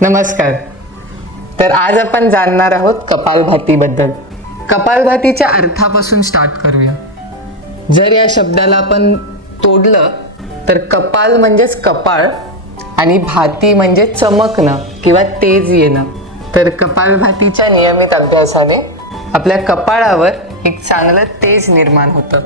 नमस्कार. तर आज आपण जाणणार आहोत कपालभातीबद्दल. कपालभातीच्या अर्थापासून स्टार्ट करूया. जर या शब्दाला आपण तोडलं तर कपाल म्हणजेच कपाळ आणि भाती म्हणजे चमकणं किंवा तेज येणं. तर कपालभातीच्या नियमित अभ्यासाने आपल्या कपाळावर एक चांगलं तेज निर्माण होतं.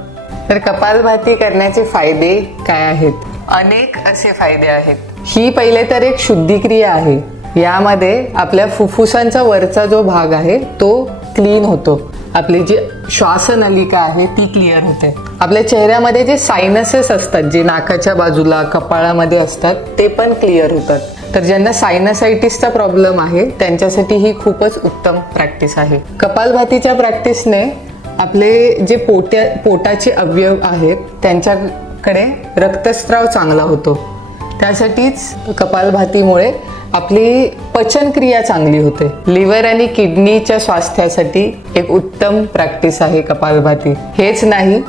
तर कपालभाती करण्याचे फायदे काय आहेत? अनेक असे फायदे आहेत. ही पहिले तर एक शुद्धिक्रिया आहे. यामध्ये आपल्या फुफ्फुसांचा वरचा जो भाग आहे तो क्लीन होतो. आपली जी श्वासनलिका आहे ती क्लिअर होते. आपल्या चेहऱ्यामध्ये जे सायनसेस असतात जे नाकाच्या बाजूला कपाळामध्ये असतात ते पण क्लिअर होतात. तर ज्यांना सायनसायटिसचा प्रॉब्लेम आहे त्यांच्यासाठी ही खूपच उत्तम प्रॅक्टिस आहे. कपालभातीच्या प्रॅक्टिसने आपले जे पोट्या पोटाचे अवयव आहेत त्यांच्याकडे रक्तस्राव चांगला होतो. त्यासाठीच कपालभातीमुळे आपली पचनक्रिया चांगली होते. लिव्हर आणि किडनीच्या स्वास्थ्यासाठी एक उत्तम प्रॅक्टिस आहे कपालभाती. हेच नाही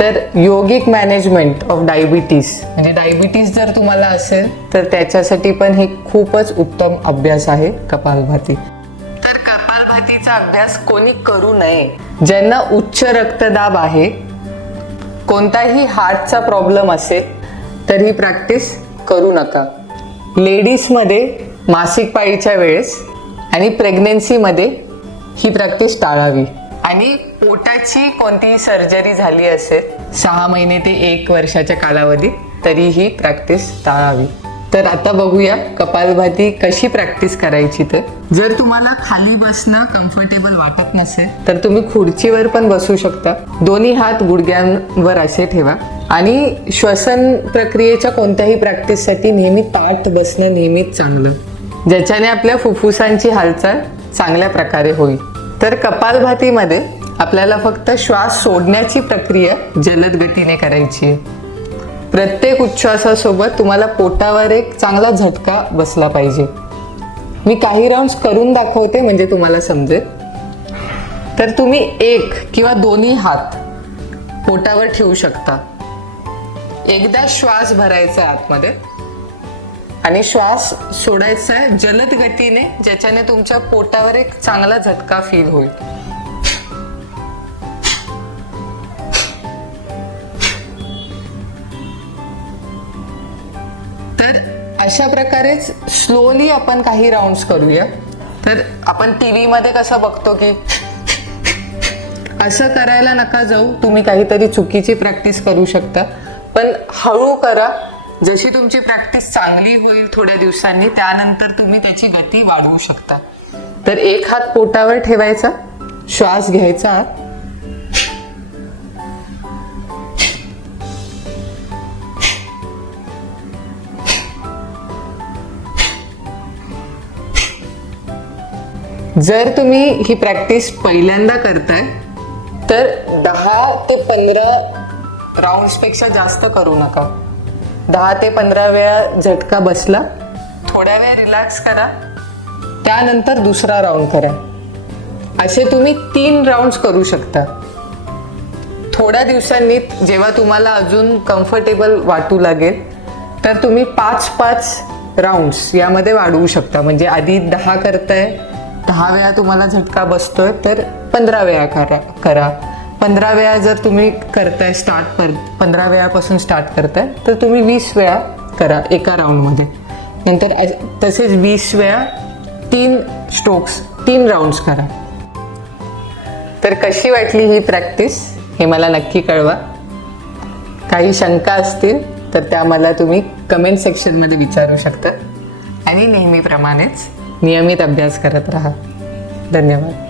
तर योगिक मॅनेजमेंट ऑफ डायबिटीस म्हणजे डायबिटीस जर तुम्हाला असेल तर त्याच्यासाठी पण हे खूपच उत्तम अभ्यास आहे कपालभाती. तर कपालभातीचा अभ्यास कोणी करू नये. ज्यांना उच्च रक्तदाब आहे कोणताही हार्टचा प्रॉब्लेम असेल तर ही प्रॅक्टिस करू नका. लेडीजमध्ये मासिक पाळीच्या वेळेस आणि प्रेग्नेन्सीमध्ये ही प्रॅक्टिस टाळावी. आणि पोटाची कोणतीही सर्जरी झाली असेल सहा महिने ते एक वर्षाच्या कालावधीत तरी ही प्रॅक्टिस टाळावी. तर आता बघूया कपालभाती कशी प्रॅक्टिस करायची तर. जर तुम्हाला खाली बसणं कम्फर्टेबल वाटत नसेल तर तुम्ही खुर्चीवर पण बसू शकता. दोन्ही हात गुडघ्यांवर असे ठेवा. आणि श्वसन प्रक्रियेच्या कोणत्याही प्रॅक्टिससाठी नेहमी ताठ बसणं नेहमीच चांगलं. ज्याच्याने आपल्या फुफ्फुसांची हालचाल चांगल्या प्रकारे होईल. तर कपालभातीमध्ये आपल्याला फक्त श्वास सोडण्याची प्रक्रिया जलद गतीने करायची आहे. प्रत्येक उच्छ्वासासोबत तुम्हाला पोटावर एक चांगला झटका बसला पाहिजे. मी काही राऊंड करून दाखवते म्हणजे तुम्हाला समजेल. तर तुम्ही एक किंवा दोन्ही हात पोटावर ठेवू शकता. एकदा श्वास भरायचा आतमध्ये आणि श्वास सोडायचा आहे जलद गतीने ज्याच्याने तुमच्या पोटावर एक चांगला झटका फील होईल. तर अशा प्रकारेच स्लोली आपण काही राऊंड्स करूया. तर आपण टी व्हीमध्ये कसं बघतो की असं करायला नका जाऊ तुम्ही काहीतरी चुकीची प्रॅक्टिस करू शकता. पण हळू करा. जशी तुमची प्रॅक्टिस चांगली होईल थोड्या दिवसांनी त्यानंतर तुम्ही त्याची गती वाढवू शकता. तर एक हात पोटावर ठेवायचा. श्वास घ्यायचा. जर तुम्ही ही प्रॅक्टिस पहिल्यांदा करताय तर दहा ते पंधरा राऊंड्सपेक्षा जास्त करू नका. दहा ते पंधरा वेळा झटका बसला थोड्या वेळ रिलॅक्स करा त्यानंतर दुसरा राऊंड करा. असे तुम्ही तीन राऊंड्स करू शकता. थोड्या दिवसांनी जेव्हा तुम्हाला अजून कम्फर्टेबल वाटू लागेल तर तुम्ही पाच पाच राऊंड्स यामध्ये वाढवू शकता. म्हणजे आधी दहा करताय दहा वेळा तुम्हाला झटका बसतोय तर पंधरा वेळा करा करा. पंधरा वेळा जर तुम्ही करताय स्टार्ट कर पंधरा वेळापासून स्टार्ट करताय तर तुम्ही वीस वेळा करा एका राऊंडमध्ये नंतर तसेच वीस वेळा तीन स्ट्रोक्स तीन राऊंड्स करा. तर कशी वाटली ही प्रॅक्टिस हे मला नक्की कळवा. काही शंका असतील तर त्या मला तुम्ही कमेंट सेक्शनमध्ये विचारू शकता. आणि नेहमीप्रमाणेच नियमित अभ्यास करत राहा. धन्यवाद.